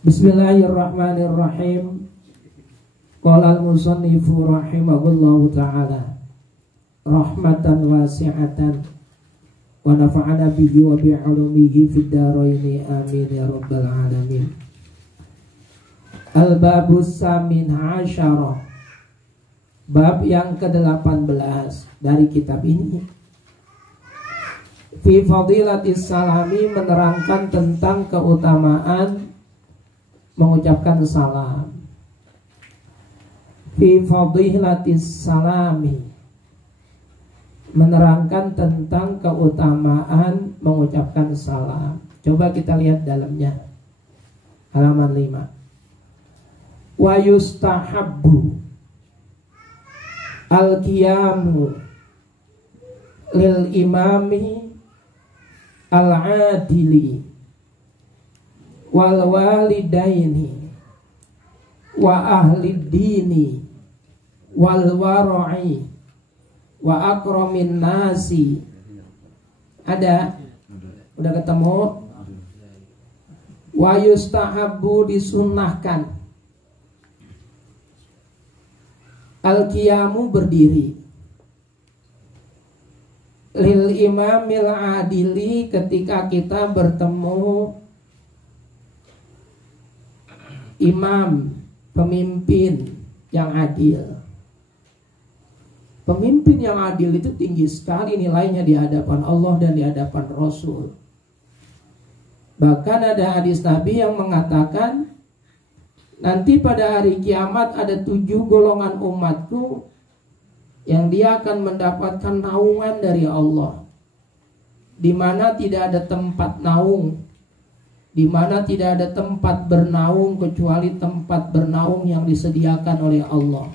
Bismillahirrahmanirrahim. Qala al-musannifu rahimahullahu ta'ala rahmatan wasi'atan wa nafa'ana bihi wa bi'ulumihi fid dharaini amin ya rabbal alamin. Al-babus samin asyara, bab yang ke-18 dari kitab ini. Fi fadilatis salami, menerangkan tentang keutamaan mengucapkan salam. Fi fadilatis salami, menerangkan tentang keutamaan mengucapkan salam. Coba kita lihat dalamnya, halaman 5. Wa yustahabbu al-qiyamu lil imami al-adili wal walidaini wa ahli dini wal wara'i wa akramin nasi. Ada? Udah ketemu? Wa yustahabbu, disunnahkan, al-qiyamu, berdiri, lil imamil adili, ketika kita bertemu imam, pemimpin yang adil. Pemimpin yang adil itu tinggi sekali nilainya di hadapan Allah dan di hadapan Rasul. Bahkan ada hadis Nabi yang mengatakan, nanti pada hari kiamat ada 7 golongan umatku yang dia akan mendapatkan naungan dari Allah, di mana tidak ada tempat naung, di mana tidak ada tempat bernaung kecuali tempat bernaung yang disediakan oleh Allah,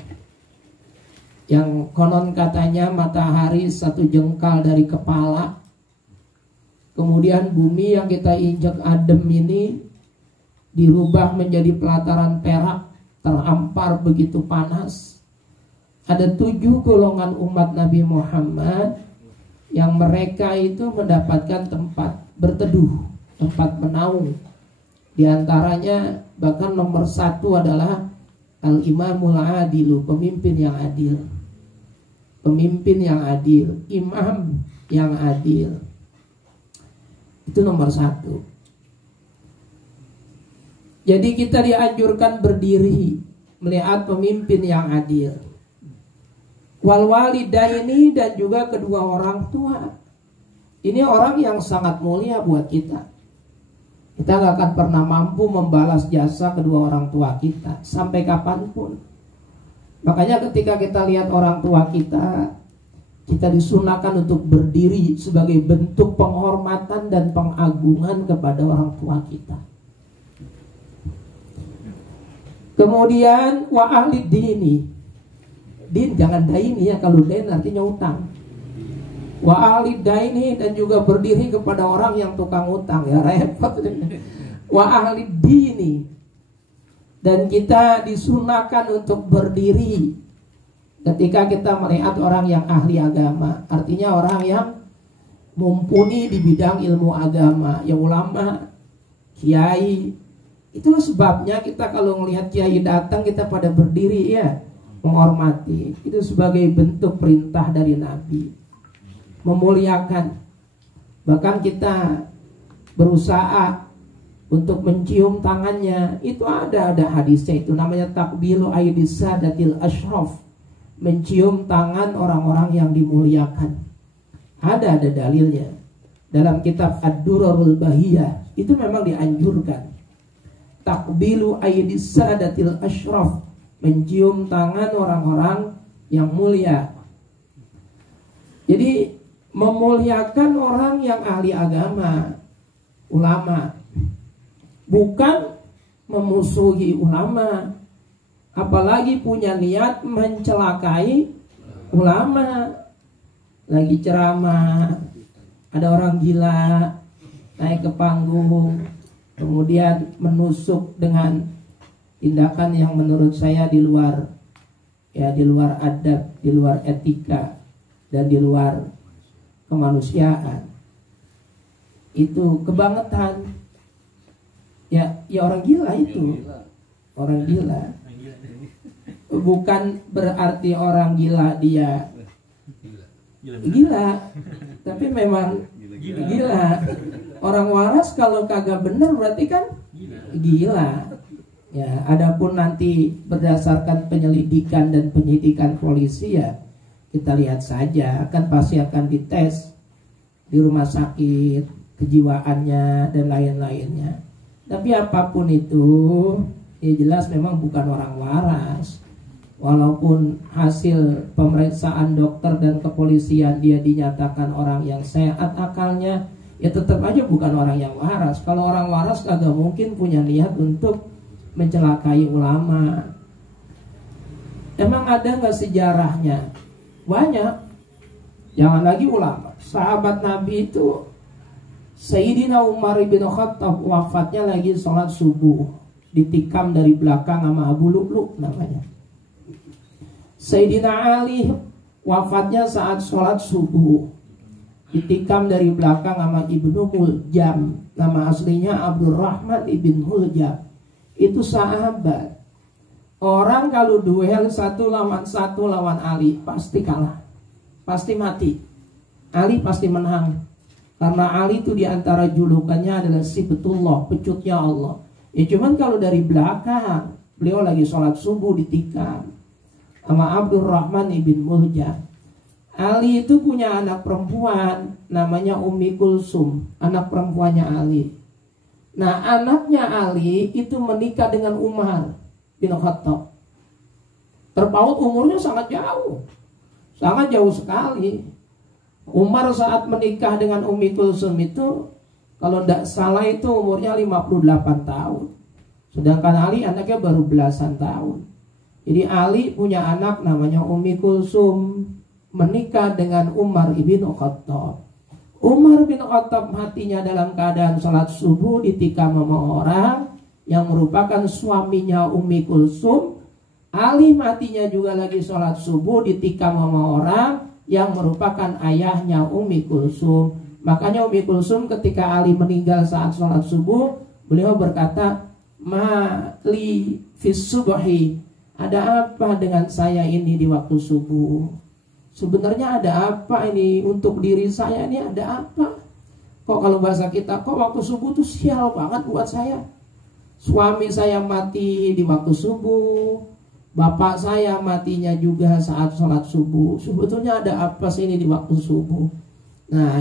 yang konon katanya matahari 1 jengkal dari kepala, kemudian bumi yang kita injak adem ini dirubah menjadi pelataran perak, terampar begitu panas. Ada 7 golongan umat Nabi Muhammad yang mereka itu mendapatkan tempat berteduh, tempat menaung. Di antaranya bahkan nomor 1 adalah al-imamul adilu, pemimpin yang adil. Pemimpin yang adil, imam yang adil. Itu nomor 1. Jadi kita dianjurkan berdiri melihat pemimpin yang adil. Wal walidaini, dan juga kedua orang tua. Ini orang yang sangat mulia buat kita. Kita gak akan pernah mampu membalas jasa kedua orang tua kita sampai kapanpun. Makanya ketika kita lihat orang tua kita, kita disunahkan untuk berdiri sebagai bentuk penghormatan dan pengagungan kepada orang tua kita. Kemudian wa ahli dini. Din jangan daini ya, kalau dain artinya utang. Wa ahli daini, dan juga berdiri kepada orang yang tukang utang, ya repot. Wa ahli dini, dan kita disunahkan untuk berdiri ketika kita melihat orang yang ahli agama, artinya orang yang mumpuni di bidang ilmu agama, ya ulama, kiai. Itulah sebabnya kita kalau melihat kiai datang, kita pada berdiri ya, menghormati. Itu sebagai bentuk perintah dari Nabi, memuliakan. Bahkan kita berusaha untuk mencium tangannya. Itu ada hadisnya, itu namanya takbilu aidis sadatil ashraf, mencium tangan orang-orang yang dimuliakan. Ada dalilnya dalam kitab Ad-Durarul Bahiyah. Itu memang dianjurkan takbilu aidis sadatil ashraf, mencium tangan orang-orang yang mulia. Jadi memuliakan orang yang ahli agama, ulama, bukan memusuhi ulama, apalagi punya niat mencelakai ulama. Lagi ceramah, ada orang gila naik ke panggung, kemudian menusuk dengan tindakan yang menurut saya di luar adab, di luar etika, dan di luar kemanusiaan. Itu kebangetan. Ya orang gila itu. Orang gila. Bukan berarti orang gila dia gila, tapi memang gila. Orang waras kalau kagak bener berarti kan gila. Ya, adapun nanti berdasarkan penyelidikan dan penyidikan polisi, ya kita lihat saja, kan pasti akan dites di rumah sakit kejiwaannya dan lain-lainnya. Tapi apapun itu, ya jelas memang bukan orang waras. Walaupun hasil pemeriksaan dokter dan kepolisian dia dinyatakan orang yang sehat akalnya, ya tetap aja bukan orang yang waras. Kalau orang waras kagak mungkin punya niat untuk mencelakai ulama. Emang ada nggak sejarahnya? Banyak. Jangan lagi ulama. Sahabat Nabi itu Sayyidina Umar bin Khattab wafatnya lagi sholat subuh, ditikam dari belakang sama Abu Lu'lu namanya. Sayyidina Ali wafatnya saat sholat subuh, ditikam dari belakang sama Ibnu Muljam, nama aslinya Abdurrahman ibn Muljam. Itu sahabat. Orang kalau duel satu lawan Ali pasti kalah, pasti mati. Ali pasti menang, karena Ali itu diantara julukannya adalah Sibtullah, pecutnya Allah. Ya cuman kalau dari belakang, beliau lagi sholat subuh ditikam sama Abdurrahman ibn Muljam. Ali itu punya anak perempuan namanya Ummi Kulsum, anak perempuannya Ali. Nah anaknya Ali itu menikah dengan Umar bin Khattab. Terpaut umurnya sangat jauh sekali. Umar saat menikah dengan Ummi Kulsum itu, kalau tidak salah itu umurnya 58 tahun. Sedangkan Ali anaknya baru belasan tahun. Jadi Ali punya anak namanya Ummi Kulsum, menikah dengan Umar bin Khattab. Umar bin Khattab matinya dalam keadaan salat subuh ditikam sama orang yang merupakan suaminya Ummi Kulsum. Ali matinya juga lagi salat subuh ditikam sama orang yang merupakan ayahnya Ummi Kulsum. Makanya Ummi Kulsum ketika Ali meninggal saat salat subuh, beliau berkata, "Ma li fis subhi." Ada apa dengan saya ini di waktu subuh? Sebenarnya ada apa ini untuk diri saya ini, ada apa? Kok kalau bahasa kita, kok waktu subuh tuh sial banget buat saya. Suami saya mati di waktu subuh, bapak saya matinya juga saat sholat subuh. Sebetulnya ada apa sih ini di waktu subuh? Nah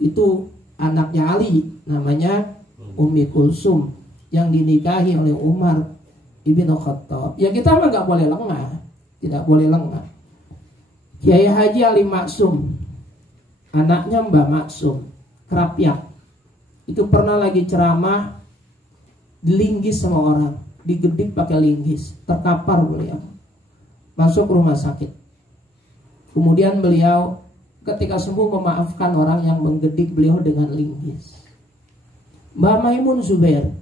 itu anaknya Ali, namanya Ummi Kulsum, yang dinikahi oleh Umar Ibnu Khattab. Ya kita mah nggak boleh lengah, tidak boleh lengah. Kiai Haji Ali Maksum, anaknya Mbak Maksum, kerapiak, itu pernah lagi ceramah dilinggis sama orang, digedik pakai linggis, terkapar beliau, masuk rumah sakit. Kemudian beliau ketika sembuh memaafkan orang yang menggedik beliau dengan linggis. Mbak Maimun Zubair,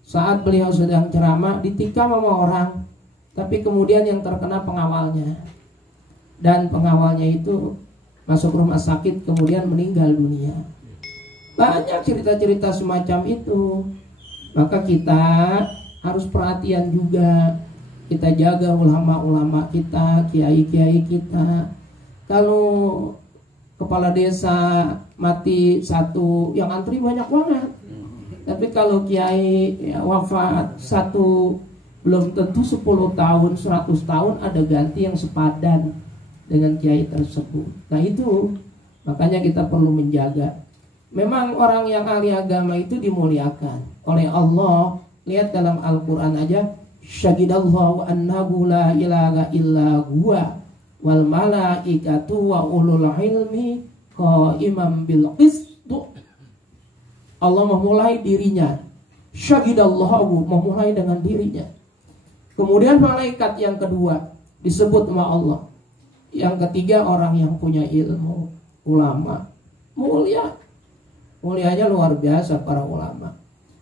saat beliau sedang ceramah ditikam sama orang, tapi kemudian yang terkena pengawalnya. dan pengawalnya itu masuk rumah sakit kemudian meninggal dunia. Banyak cerita-cerita semacam itu. Maka kita harus perhatian juga. Kita jaga ulama-ulama kita, kiai-kiai kita. Kalau kepala desa mati satu, yang antri banyak banget. Tapi kalau kiai wafat satu, belum tentu 10 tahun, 100 tahun ada ganti yang sepadan dengan kiai tersebut. Nah itu, makanya kita perlu menjaga. Memang orang yang ahli agama itu dimuliakan oleh Allah. Lihat dalam Al-Quran aja, syahidallahu annahu la ilaha illa huwa wal malaikatu wa ulul ilmi qaiman bil qist. Allah memulai dirinya. Syahidallahu, memulai dengan dirinya. Kemudian malaikat yang kedua disebut sama Allah. Yang ketiga orang yang punya ilmu, ulama. Mulianya luar biasa para ulama.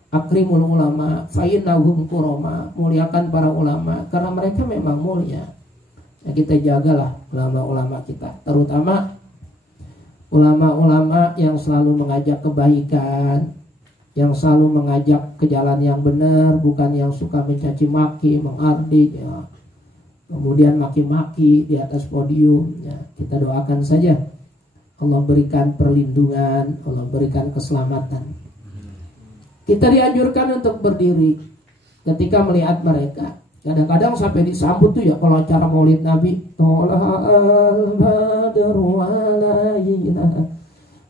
Akrimul ulama fa innahum kurama. Muliakan para ulama karena mereka memang mulia. Ya, kita jagalah ulama-ulama kita, terutama ulama-ulama yang selalu mengajak kebaikan, yang selalu mengajak ke jalan yang benar, bukan yang suka mencaci maki, mengardik, ya. Kemudian maki-maki di atas podium. Ya, kita doakan saja Allah berikan perlindungan, Allah berikan keselamatan. Kita dianjurkan untuk berdiri ketika melihat mereka. Kadang-kadang sampai disambut tuh ya kalau acara Maulid Nabi.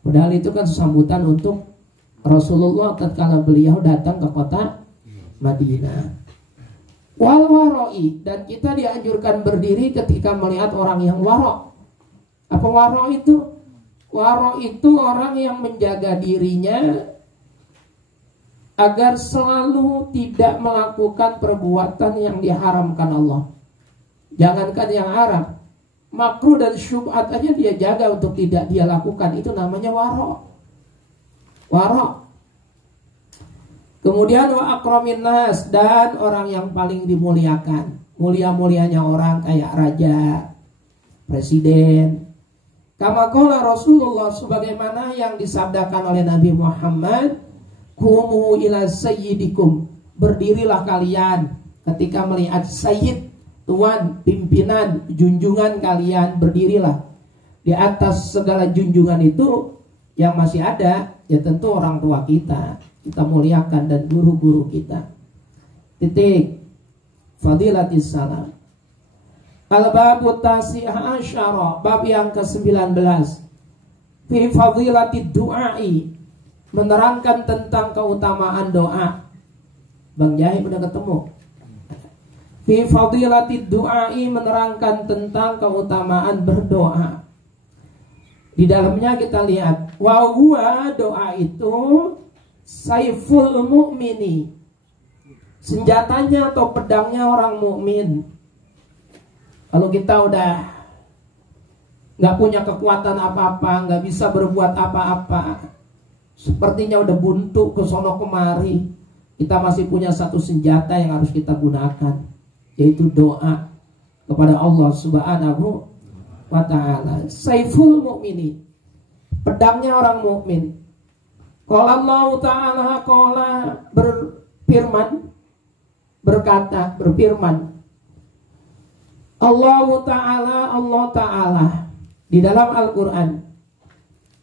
Padahal itu kan sambutan untuk Rasulullah tatkala beliau datang ke kota Madinah. Wal waroi, dan kita dianjurkan berdiri ketika melihat orang yang warok. Apa warok itu? Warok itu orang yang menjaga dirinya agar selalu tidak melakukan perbuatan yang diharamkan Allah. Jangankan yang haram, makruh dan syubhat aja dia jaga untuk tidak dia lakukan. Itu namanya warok. Warok. Kemudian wa akramin nas, dan orang yang paling dimuliakan. Mulia-mulianya orang kayak raja, presiden. Kama qala Rasulullah, sebagaimana yang disabdakan oleh Nabi Muhammad, kumu ila sayyidikum, berdirilah kalian ketika melihat sayyid, tuan, pimpinan, junjungan kalian, berdirilah. Di atas segala junjungan itu yang masih ada, ya tentu orang tua kita muliakan, dan guru-guru kita. Titik. Fadilatis salam. Al-babu tasi'ah asyara, bab yang ke-19. Fi fadilatid du'ai, menerangkan tentang keutamaan doa. Bang Jahim udah ketemu. Fi fadilatid du'ai, menerangkan tentang keutamaan berdoa. Di dalamnya kita lihat, wa huwa, doa itu saiful mu'mini, senjatanya atau pedangnya orang mukmin. Kalau kita udah nggak punya kekuatan apa-apa, nggak bisa berbuat apa-apa, sepertinya udah buntu ke sono kemari, kita masih punya satu senjata yang harus kita gunakan, yaitu doa kepada Allah Subhanahu wa ta'ala. Saiful mu'mini, pedangnya orang mukmin. Qala Allah Ta'ala, qala, berfirman, berfirman Allah Ta'ala di dalam Al-Quran.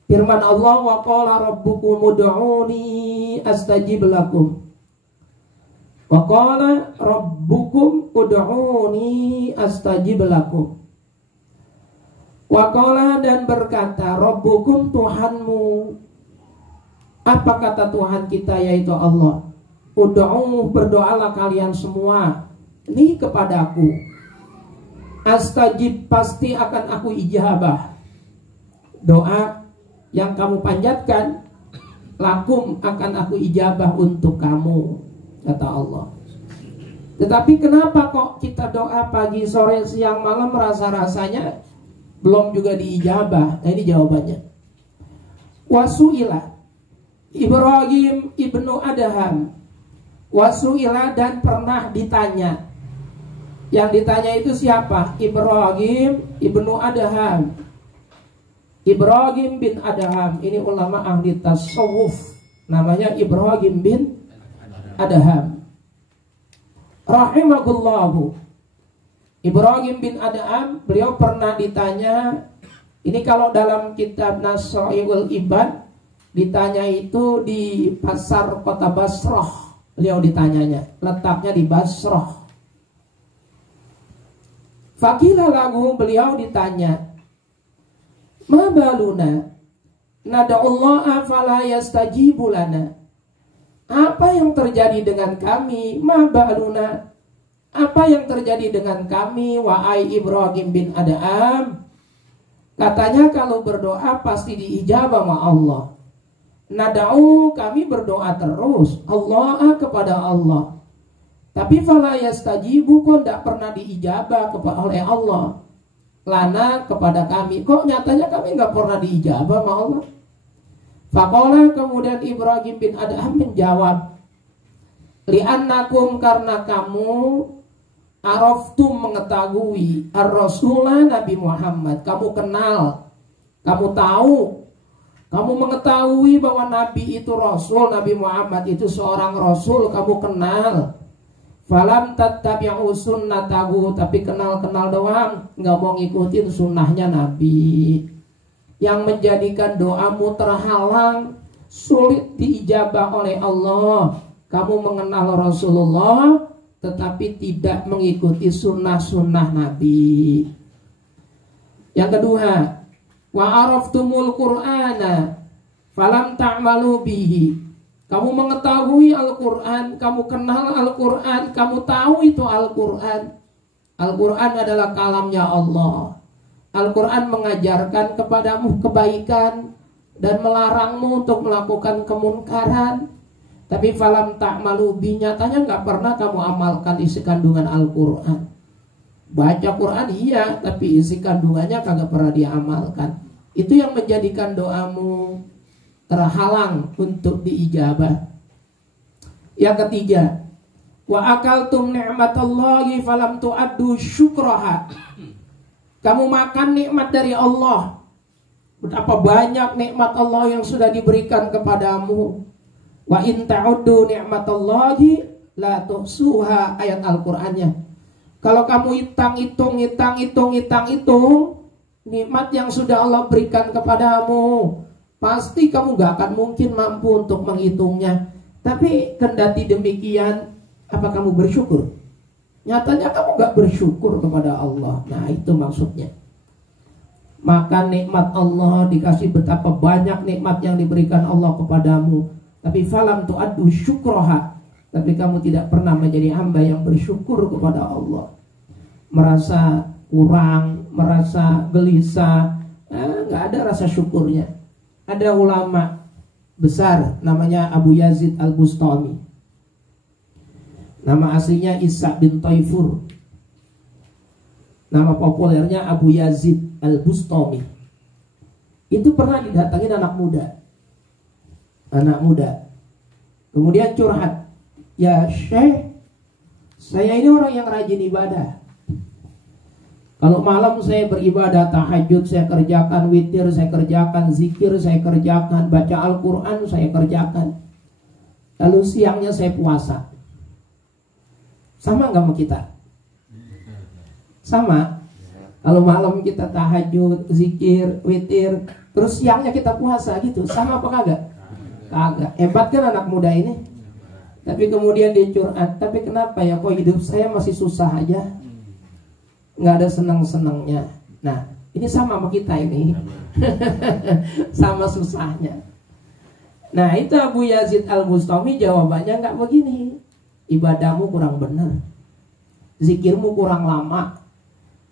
Firman Allah, wa qala rabbukum ud'uni astajib lakum. Wa qala rabbukum ud'uni astajib lakum. Wa qala, dan berkata, rabbukum, Tuhanmu. Apa kata Tuhan kita, yaitu Allah? Ud'u, berdoalah kalian semua ini kepadaku. Astajib, pasti akan aku ijabah. Doa yang kamu panjatkan, lakum, akan aku ijabah untuk kamu, kata Allah. Tetapi kenapa kok kita doa pagi, sore, siang, malam rasa-rasanya belum juga diijabah? Nah ini jawabannya. Wasu'ilah Ibrahim ibnu Adham, wasu'ilah, dan pernah ditanya. Yang ditanya itu siapa? Ibrahim ibnu Adham. Ibrahim bin Adham. Ini ulama ahli tasawuf. Namanya Ibrahim bin Adham. Rahimahullahu. Ibrahim bin Adham, beliau pernah ditanya, ini kalau dalam kitab Nasaihul Ibad, ditanya itu di pasar kota Basrah. Beliau ditanyanya, letaknya di Basrah. Fakila lagu, beliau ditanya, ma baluna nada'ullaha fala yastajibu lana. Apa yang terjadi dengan kami? Ma baluna, apa yang terjadi dengan kami? Wahai Ibrahim bin Adham, katanya kalau berdoa pasti diijabah sama Allah. Nada'u, kami berdoa terus Allah kepada Allah, tapi fala yastajibu, kok tidak pernah diijabah oleh Allah lana kepada kami. Kok nyatanya kami nggak pernah diijabah sama Allah? Faqala, kemudian Ibrahim bin Adham menjawab, li'annakum, karena kamu araftum, mengetahui, ar-rasulah Nabi Muhammad, kamu kenal, kamu tahu, kamu mengetahui bahwa Nabi itu Rasul, Nabi Muhammad itu seorang Rasul, kamu kenal. Falam tattabi'u sunnatahu, tapi kenal-kenal doang, nggak mau ngikutin sunnahnya Nabi. Yang menjadikan doamu terhalang, sulit diijabah oleh Allah. Kamu mengenal Rasulullah, tetapi tidak mengikuti sunnah-sunnah Nabi. Yang kedua, wa araftumul Qur'ana falam ta'malu bihi. Kamu mengetahui Al-Quran, kamu kenal Al-Quran, kamu tahu itu Al-Quran. Al-Quran adalah kalamnya Allah. Al-Quran mengajarkan kepadamu kebaikan dan melarangmu untuk melakukan kemunkaran. Tapi falam ta'malu bihi, nyatanya nggak pernah kamu amalkan isi kandungan Al-Quran. Baca Quran iya, tapi isi kandungannya kagak pernah diamalkan. Itu yang menjadikan doamu terhalang untuk diijabah. Yang ketiga, wa akaltum ni'matallahi falam tu'addu syukraha. Kamu makan nikmat dari Allah. Betapa banyak nikmat Allah yang sudah diberikan kepadamu. Wa in ta'uddu ni'matallahi la tuhsuha, ayat Al-Qur'annya. Kalau kamu hitung nikmat yang sudah Allah berikan kepadamu, pasti kamu gak akan mungkin mampu untuk menghitungnya. Tapi kendati demikian, apa kamu bersyukur? Nyatanya kamu gak bersyukur kepada Allah. Nah itu maksudnya. Makan nikmat Allah, dikasih betapa banyak nikmat yang diberikan Allah kepadamu, tapi falam tu'addu syukroha, tapi kamu tidak pernah menjadi hamba yang bersyukur kepada Allah. Merasa kurang, merasa gelisah, gak ada rasa syukurnya. Ada ulama besar namanya Abu Yazid Al-Bustami. Nama aslinya Isa bin Taifur. Nama populernya Abu Yazid Al-Bustami. Itu pernah didatangin anak muda. Kemudian curhat, ya Syekh, saya ini orang yang rajin ibadah. Kalau malam saya beribadah tahajud, saya kerjakan witir, saya kerjakan zikir, saya kerjakan baca Al-Quran, saya kerjakan. Lalu siangnya saya puasa. Sama nggak sama kita? Sama. Kalau malam kita tahajud, zikir, witir, terus siangnya kita puasa gitu, sama apa kagak? Kagak. Hebat kan anak muda ini. Tapi kemudian dia curhat, tapi kenapa ya kok hidup saya masih susah aja? Nggak ada senang-senangnya. Nah ini sama kita ini. Sama susahnya. Nah itu Abu Yazid Al-Bustami jawabannya nggak begini. Ibadahmu kurang benar, zikirmu kurang lama,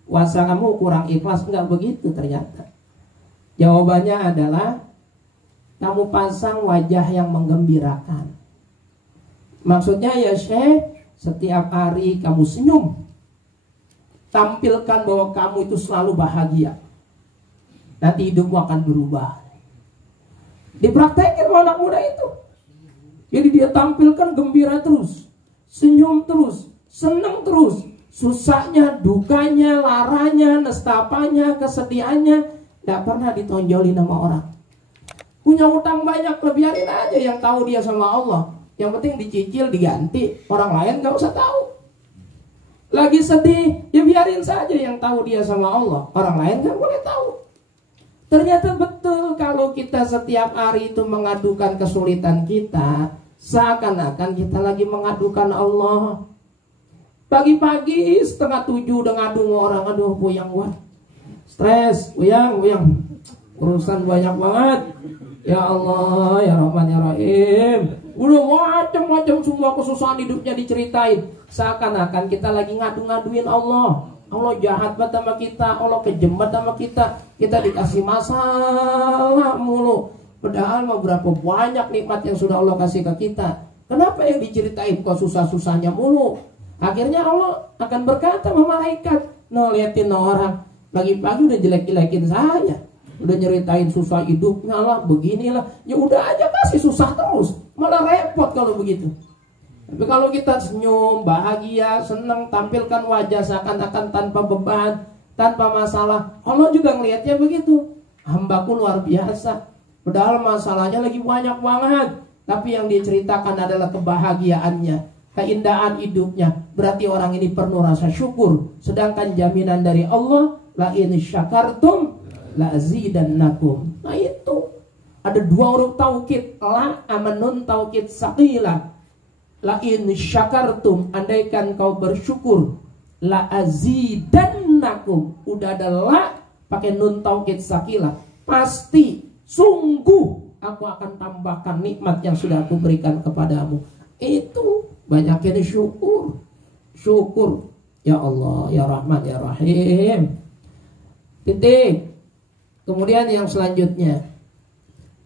puasa kamu kurang ikhlas. Nggak begitu ternyata. Jawabannya adalah kamu pasang wajah yang menggembirakan. Maksudnya ya Syekh, setiap hari kamu senyum, tampilkan bahwa kamu itu selalu bahagia. Nanti hidupmu akan berubah. Dipraktekin sama anak muda itu. Jadi dia tampilkan gembira terus, senyum terus, senang terus, susahnya, dukanya, laranya, nestapanya, kesedihannya, tidak pernah ditonjolin sama orang. Punya utang banyak, biarin aja, yang tahu dia sama Allah. Yang penting dicicil, diganti, orang lain gak usah tahu. Lagi sedih, ya biarin saja, yang tahu dia sama Allah, orang lain gak boleh tahu. Ternyata betul kalau kita setiap hari itu mengadukan kesulitan kita, seakan-akan kita lagi mengadukan Allah. Pagi-pagi 6:30 udah ngadu sama orang, aduh buyang gua, stres, buyang, urusan banyak banget. Ya Allah, ya Rahman, ya Rahim. Udah macam-macam semua kesusahan hidupnya diceritain. Seakan-akan kita lagi ngadu-ngaduin Allah. Allah jahat banget sama kita, Allah kejem banget sama kita. Kita dikasih masalah mulu. Padahal mau berapa banyak nikmat yang sudah Allah kasih ke kita. Kenapa yang diceritain kok susah-susahnya mulu? Akhirnya Allah akan berkata sama malaikat, no, liatin no orang, pagi-pagi udah jelek-jelekin saya, udah nyeritain susah hidupnya lah, beginilah. Ya udah aja kasih susah terus, malah repot kalau begitu. Tapi kalau kita senyum, bahagia, senang, tampilkan wajah seakan-akan tanpa beban, tanpa masalah, Allah juga ngelihatnya begitu. Hambaku luar biasa, padahal masalahnya lagi banyak banget, tapi yang diceritakan adalah kebahagiaannya, keindahan hidupnya. Berarti orang ini penuh rasa syukur. Sedangkan jaminan dari Allah, la in syakartum la azidannakum. Nah itu ada dua huruf taukid, la amanun taukid saqilah. La in syakartum, andaikan kau bersyukur, la azidannakum. Udah ada la pakai nun taukid saqilah, pasti, sungguh aku akan tambahkan nikmat yang sudah aku berikan kepadamu. Itu banyakin syukur. Syukur. Ya Allah, ya Rahman, ya Rahim. Titik. Kemudian yang selanjutnya,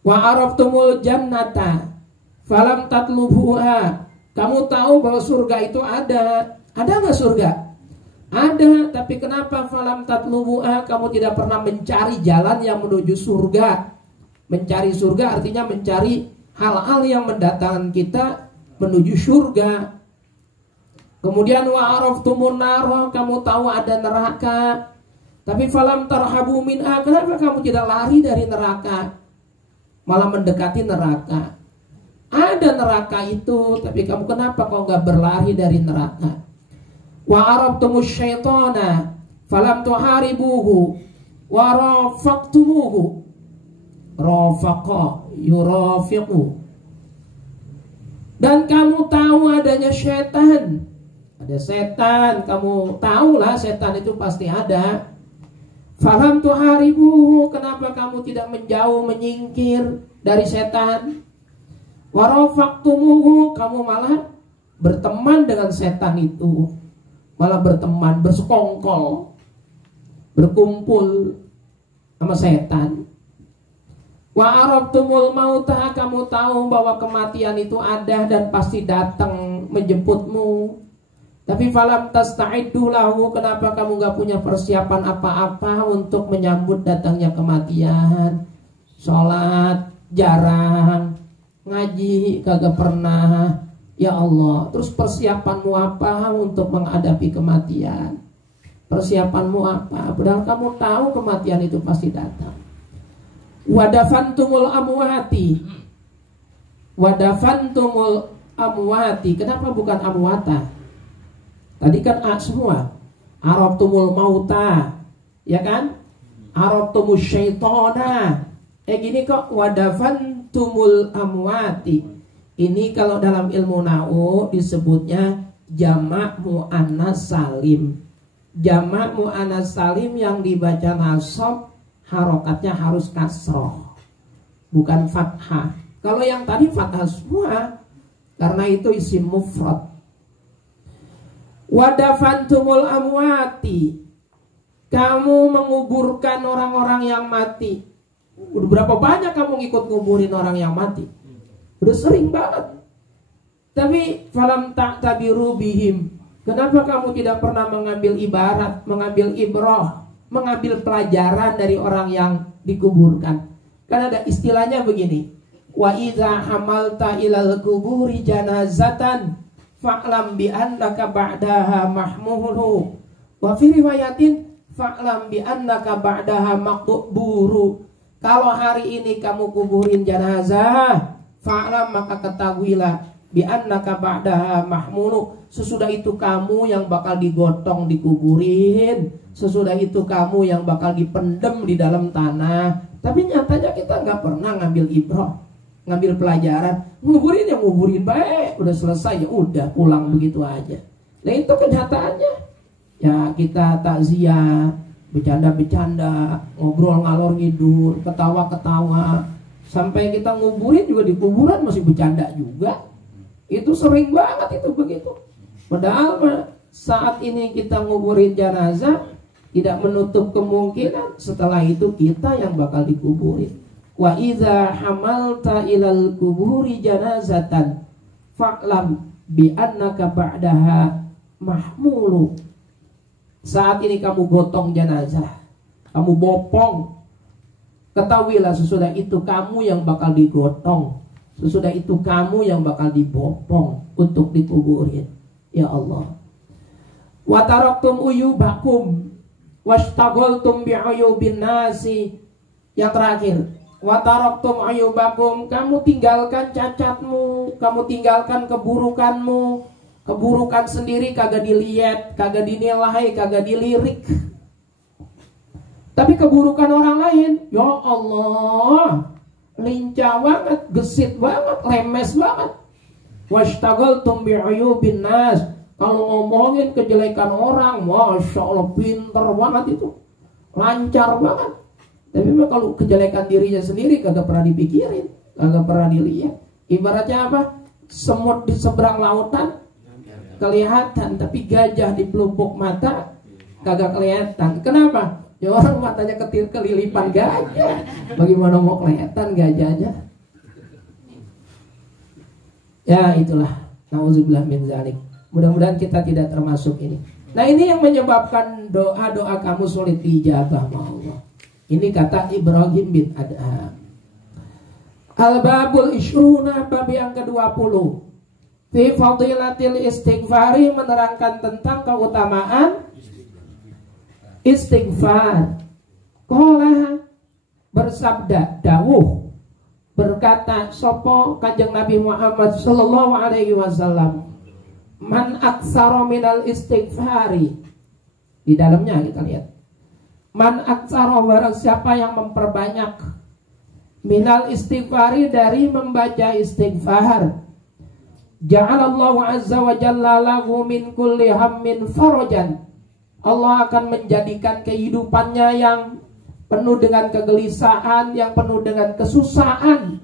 wa araftumul jannata falam tatlubuha. Kamu tahu bahwa surga itu ada. Ada nggak surga? Ada, tapi kenapa falam tatlubuha? Kamu tidak pernah mencari jalan yang menuju surga. Mencari surga artinya mencari hal-hal yang mendatangkan kita menuju surga. Kemudian wa araftumun nar, kamu tahu ada neraka, tapi falam tarhabu minha. Kenapa kamu tidak lari dari neraka, malah mendekati neraka? Ada neraka itu, tapi kamu kenapa kau nggak berlari dari neraka? Wa araftumus syaitana falam tuharibuhu wa rafaqtumuhu. Rafaqa yurafiqu. Dan kamu tahu adanya setan. Ada setan, kamu tahulah setan itu pasti ada. Falam tuharibuhu, kenapa kamu tidak menjauh, menyingkir dari setan? Warafaqtumuhu, kamu malah berteman dengan setan itu. Malah berteman, bersekongkol, berkumpul sama setan. Wa arabtumul mauta, kamu tahu bahwa kematian itu ada dan pasti datang menjemputmu. Tapi falam tasta'iddu lahu, kenapa kamu gak punya persiapan apa-apa untuk menyambut datangnya kematian? Sholat jarang, ngaji kagak pernah. Ya Allah, terus persiapanmu apa untuk menghadapi kematian? Persiapanmu apa? Padahal kamu tahu kematian itu pasti datang. Wadafantumul amwati. Wadafantumul amwati. Kenapa bukan amwata? Tadi kan A semua. Arabtumul mauta, ya kan? Arabtumus syaitona. Gini kok wadafantumul amwati. Ini kalau dalam ilmu nahwu disebutnya jamak muannas salim. Jamak muannas salim yang dibaca nasab harokatnya harus kasroh, bukan fathah. Kalau yang tadi fathah semua, karena itu isim mufrad. Wadafantumul amwati, kamu menguburkan orang-orang yang mati. Udah berapa banyak kamu ngikut nguburin orang yang mati? Udah sering banget. Tapi falam ta'tabiru bihim, kenapa kamu tidak pernah mengambil ibarat, mengambil ibrah, mengambil pelajaran dari orang yang dikuburkan? Karena ada istilahnya begini, wa idza hamalta ilal kuburi janazatan fa'lam bi annaka ba'daha mahmulu. Wa fi riwayatin fa'lam bi annaka ba'daha maqburu. Kalau hari ini kamu kuburin jenazah, fa'lam maka ketahuilah bi annaka ba'daha mahmulu, sesudah itu kamu yang bakal digotong dikuburin, sesudah itu kamu yang bakal dipendem di dalam tanah. Tapi nyatanya kita nggak pernah ngambil ibrah, ngambil pelajaran. Nguburin ya nguburin baik, udah selesai ya udah pulang begitu aja. Nah itu kenyataannya. Ya kita takziah, bercanda-bercanda, ngobrol ngalor ngidul, ketawa-ketawa, sampai kita nguburin juga di kuburan masih bercanda juga. Itu sering banget itu begitu. Padahal saat ini kita nguburin jenazah, tidak menutup kemungkinan setelah itu kita yang bakal dikuburin. Wa idza hamalta ilal kuburi janazatan fa'lam bi annaka ba'daha mahmulu. Saat ini kamu gotong jenazah, kamu bopong, ketahuilah sesudah itu kamu yang bakal digotong, sesudah itu kamu yang bakal dibopong untuk dikuburin. Ya Allah. Wa taraktum uyubakum washtaghaltum bi'uyubin nasi. Yang terakhir, wa taraktum uyubakum, kamu tinggalkan cacatmu, kamu tinggalkan keburukanmu. Keburukan sendiri kagak dilihat, kagak dinilai, kagak dilirik. Tapi keburukan orang lain, ya Allah, lincah banget, gesit banget, lemes banget. Washtaghaltum bi'uyubin nas. Kalau ngomongin kejelekan orang, Masya Allah, pinter banget itu, lancar banget. Tapi kalau kejelekan dirinya sendiri kagak pernah dipikirin, kagak pernah dilihat. Ibaratnya apa? Semut di seberang lautan kelihatan, tapi gajah di pelupuk mata kagak kelihatan. Kenapa? Ya orang matanya kelilipan gajah, bagaimana mau kelihatan gajahnya? Ya itulah, nauzubillah min zalik. Mudah-mudahan kita tidak termasuk ini. Nah ini yang menyebabkan doa-doa kamu sulit dijabah sama Allah. Ini kata Ibrahim bin Adham. Al-Babul Ishruna, bab yang ke-20. Fi fadilatil istighfari, menerangkan tentang keutamaan istighfar. Qala, bersabda, dawuh, berkata sopo Kanjeng Nabi Muhammad sallallahu alaihi wasallam, man aktsara minal istighfari. Di dalamnya kita lihat, man aktsara, barang siapa yang memperbanyak, minal istighfari, dari membaca istighfar, ja'alallahu azza wa jalla lahu min kulli hammin farajan. Allah akan menjadikan kehidupannya yang penuh dengan kegelisahan, yang penuh dengan kesusahan,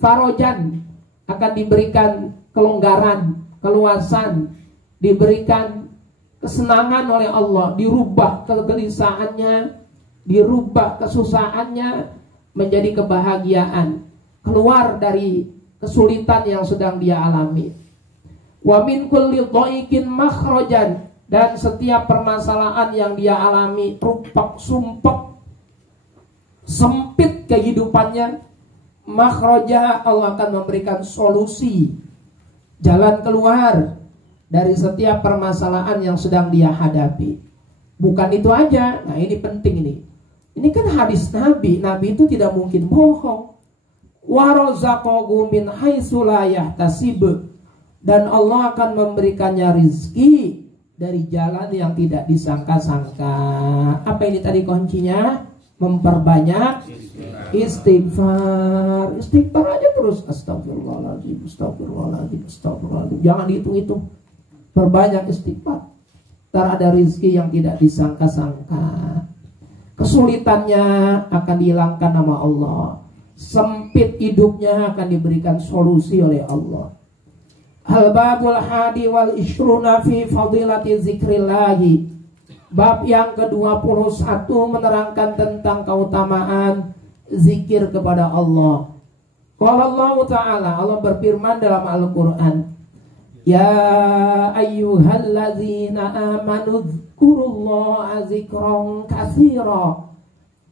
farajan, akan diberikan kelonggaran, keluasan, diberikan kesenangan oleh Allah, dirubah kegelisahannya, dirubah kesusahannya menjadi kebahagiaan, keluar dari kesulitan yang sedang dia alami. Wa min kulli dhaiqin makhrajan, dan setiap permasalahan yang dia alami, rupak sumpek, sempit kehidupannya, makhraja, Allah akan memberikan solusi, jalan keluar dari setiap permasalahan yang sedang dia hadapi. Bukan itu aja, nah ini penting ini. Ini kan hadis Nabi, Nabi itu tidak mungkin bohong. Wa razaqahu min haitsu la yahtasib, dan Allah akan memberikannya rizki dari jalan yang tidak disangka-sangka. Apa ini tadi kuncinya? Memperbanyak istighfar. Istighfar aja terus, astagfirullahaladzim, astagfirullahaladzim, astagfirullahaladzim. Jangan dihitung-hitung. Perbanyak istighfar. Ntar ada rizki yang tidak disangka-sangka. Kesulitannya akan dihilangkan nama Allah. Sempit hidupnya akan diberikan solusi oleh Allah. Al-babul hadi wal ishruna fi fadilati zikrillahi. Bab yang ke-21 menerangkan tentang keutamaan zikir kepada Allah. Qala Allah Ta'ala, Allah berfirman dalam Al-Quran, ya ayyuhalladzina amanu dzkurullaha dzikran katsira.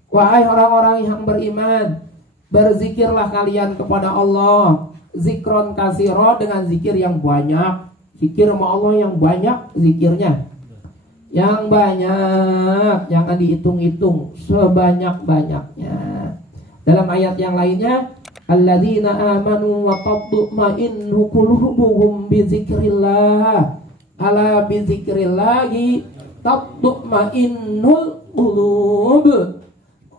Wahai orang-orang yang beriman, berzikirlah kalian kepada Allah zikron kasiro, dengan zikir yang banyak. Zikir sama Allah yang banyak zikirnya. Yang banyak, jangan dihitung-hitung, sebanyak-banyaknya. Dalam ayat yang lainnya, alladzina amanu wa tatma'innu qulubuhum bi dzikrillah. Ala bi dzikrillahi tatma'innul qulub.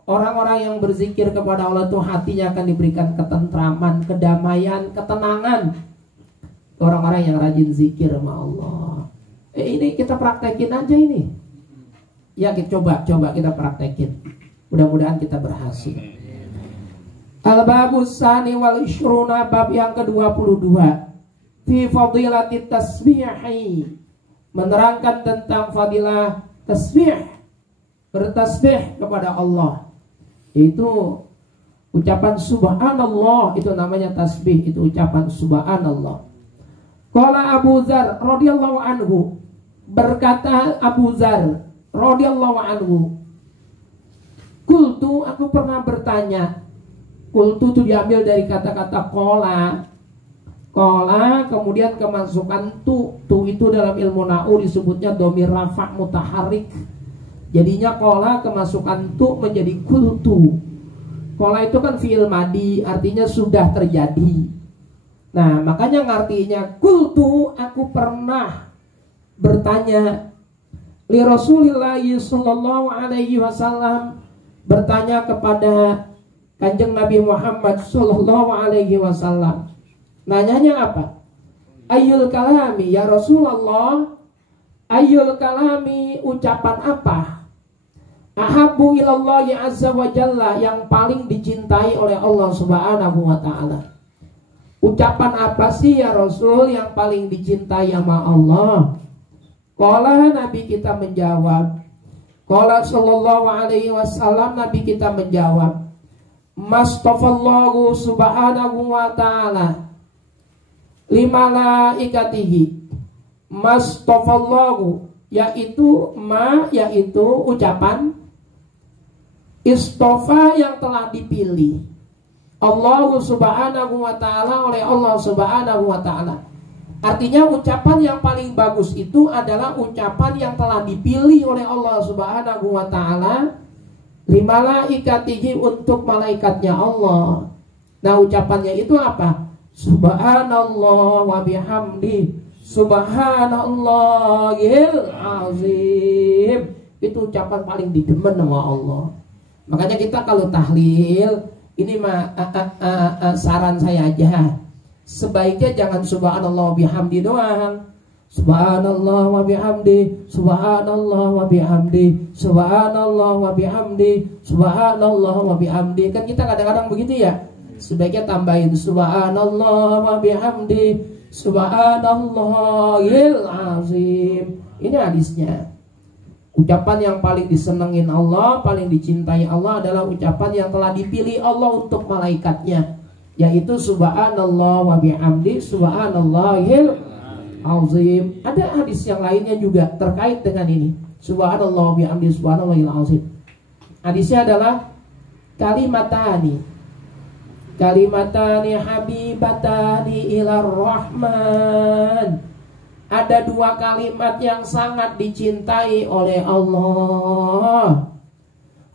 Orang-orang yang berzikir kepada Allah itu hatinya akan diberikan ketentraman, kedamaian, ketenangan. Orang-orang yang rajin zikir sama Allah. Ini kita praktekin aja ini. Ya kita coba kita praktekin. Mudah-mudahan kita berhasil. Al-babus sani wal ishruna, bab yang ke-22. Fi fadilatit tasbihi, menerangkan tentang fadilah tasbih, bertasbih kepada Allah. Itu ucapan subhanallah, itu namanya tasbih, itu ucapan subhanallah. Qala Abu Dzar radhiyallahu anhu, berkata Abu Dzar radhiyallahu anhu, qultu, aku pernah bertanya. Qultu itu diambil dari kata-kata qala. Qala kemudian kemasukan tu itu dalam ilmu nahwu disebutnya dhamir rafa' mutaharrik. Jadinya qala kemasukan tu menjadi qultu. Qala itu kan fi'il madi, artinya sudah terjadi. Nah, makanya ngartinya qultu, aku pernah bertanya li Rasulillah sallallahu alaihi wasallam, bertanya kepada Kanjeng Nabi Muhammad sallallahu alaihi wasallam. Nanyanya apa? Ayyul kalami ya Rasulullah, ayyul kalami, ucapan apa? Ahabbu ilallahi azza wa jalla, yang paling dicintai oleh Allah subhanahu wa ta'ala. Ucapan apa sih ya Rasul yang paling dicintai sama Allah? Qala, Nabi kita menjawab. Qala sallallahu alaihi wasallam, Nabi kita menjawab, Mastafallahu subhanahu wa ta'ala limalaikatihi. Mastafallahu, yaitu ucapan istofa, yang telah dipilih Allah subhanahu wa ta'ala oleh Allah subhanahu wa ta'ala. Artinya ucapan yang paling bagus itu adalah ucapan yang telah dipilih oleh Allah subhanahu wa ta'ala limalaikatihi, untuk malaikatnya Allah. Nah, ucapannya itu apa? Subhanallah wa bihamdi, subhanallahil azim. Itu ucapan paling didemen sama Allah. Makanya kita kalau tahlil, ini mah saran saya aja, sebaiknya jangan subhanallah wa bihamdi doang. Subhanallah wa bihamdi, subhanallah wa bihamdi, subhanallah wa bihamdi, subhanallah wa bihamdi. Kan kita kadang-kadang begitu ya. Sebaiknya tambahin subhanallah wa bihamdi, subhanallahil azim. Ini hadisnya. Ucapan yang paling disenengin Allah, paling dicintai Allah adalah ucapan yang telah dipilih Allah untuk malaikatnya, yaitu subhanallah wa bihamdi, subhanallahil azim. Ada hadis yang lainnya juga terkait dengan ini. Subhanallah wa bihamdi, subhanallahil azim. Hadisnya adalah kalimatani habibatani ilar rahman. Ada dua kalimat yang sangat dicintai oleh Allah.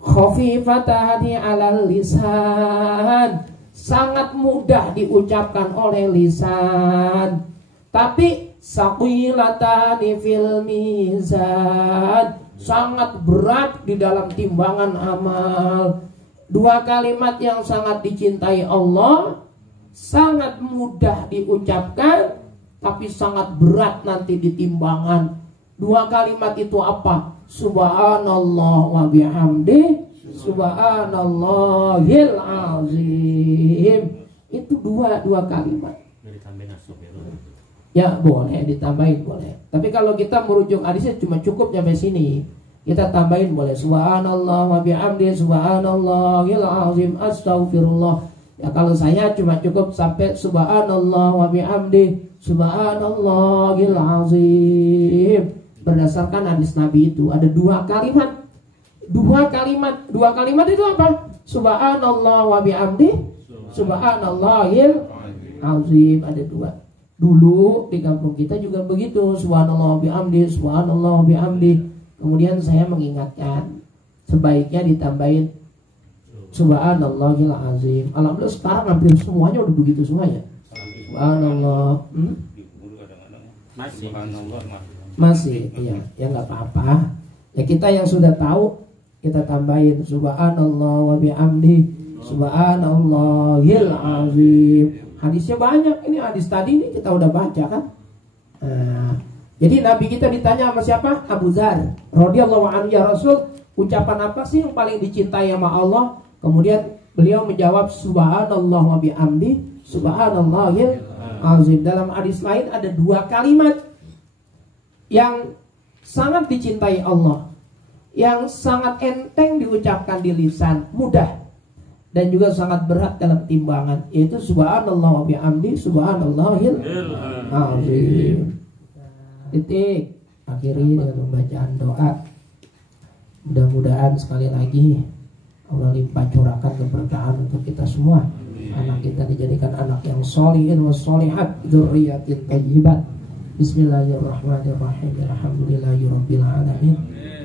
Khafifatani alal lisan, sangat mudah diucapkan oleh lisan, tapi saqilatani fil mizan, sangat berat di dalam timbangan amal. Dua kalimat yang sangat dicintai Allah, sangat mudah diucapkan, tapi sangat berat nanti di timbangan. Dua kalimat itu apa? Subhanallah wa bihamdi, subhanallahil azim. Itu dua kalimat. Ya boleh ditambahin, boleh. Tapi kalau kita merujuk hadisnya cuma cukup sampai sini. Kita tambahin boleh subhanallah wa bihamdi, subhanallahil azim, astaghfirullah. Ya kalau saya cuma cukup sampai subhanallah wa bihamdi, subhanallahil azim. Berdasarkan hadis Nabi itu ada dua kalimat. Dua kalimat itu apa? Subhanallah wa bihamdi, subhanallahil azim. Ada dua. Dulu di kampung kita juga begitu, subhanallah bihamdi, subhanallah bihamdi. Kemudian saya mengingatkan, sebaiknya ditambahin subhanallahil azim. Alhamdulillah sekarang hampir semuanya udah begitu semuanya. Subhanallah. Masih, iya, ya nggak apa-apa. Ya kita yang sudah tahu kita tambahin subhanallah wa bihamdi, subhanallahil azim. Hadisnya banyak, ini hadis tadi ini kita udah baca kan. Jadi Nabi kita ditanya sama siapa? Abu Dzar radhiyallahu anhu, ya Rasul, ucapan apa sih yang paling dicintai sama Allah? Kemudian beliau menjawab subhanallah wa bihamdi, subhanallahil azim. Dalam hadis lain ada dua kalimat yang sangat dicintai Allah, yang sangat enteng diucapkan di lisan, mudah, dan juga sangat berat dalam timbangan, yaitu subhanallah wa bihamdi, subhanallahil azim. Titik. Akhiri dengan pembacaan doa. Mudah-mudahan sekali lagi Allah limpah curahkan keberkahan untuk kita semua. Anak kita dijadikan anak yang sholihin wa sholihat, dzurriyyatin thayyibat. Bismillahirrahmanirrahim. Alhamdulillahirabbil alamin.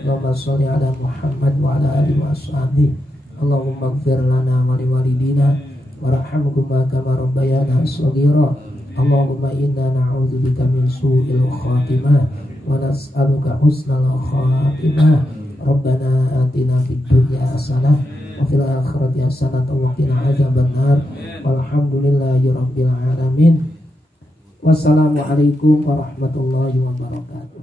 Allahumma sholli ala Muhammad wa ala alihi washabihi. Allahumma ighfir lana wa liwalidina warhamhuma kama rabbayana shaghira. Allahumma inna na'udzubika min su'il khatimah wa nas'aluka husnal khatimah. Rabbana atina fid dunya hasanah wa fil akhirati hasanah wa qina adzabannar. Walhamdulillahirabbil alamin. Wassalamualaikum warahmatullahi wabarakatuh.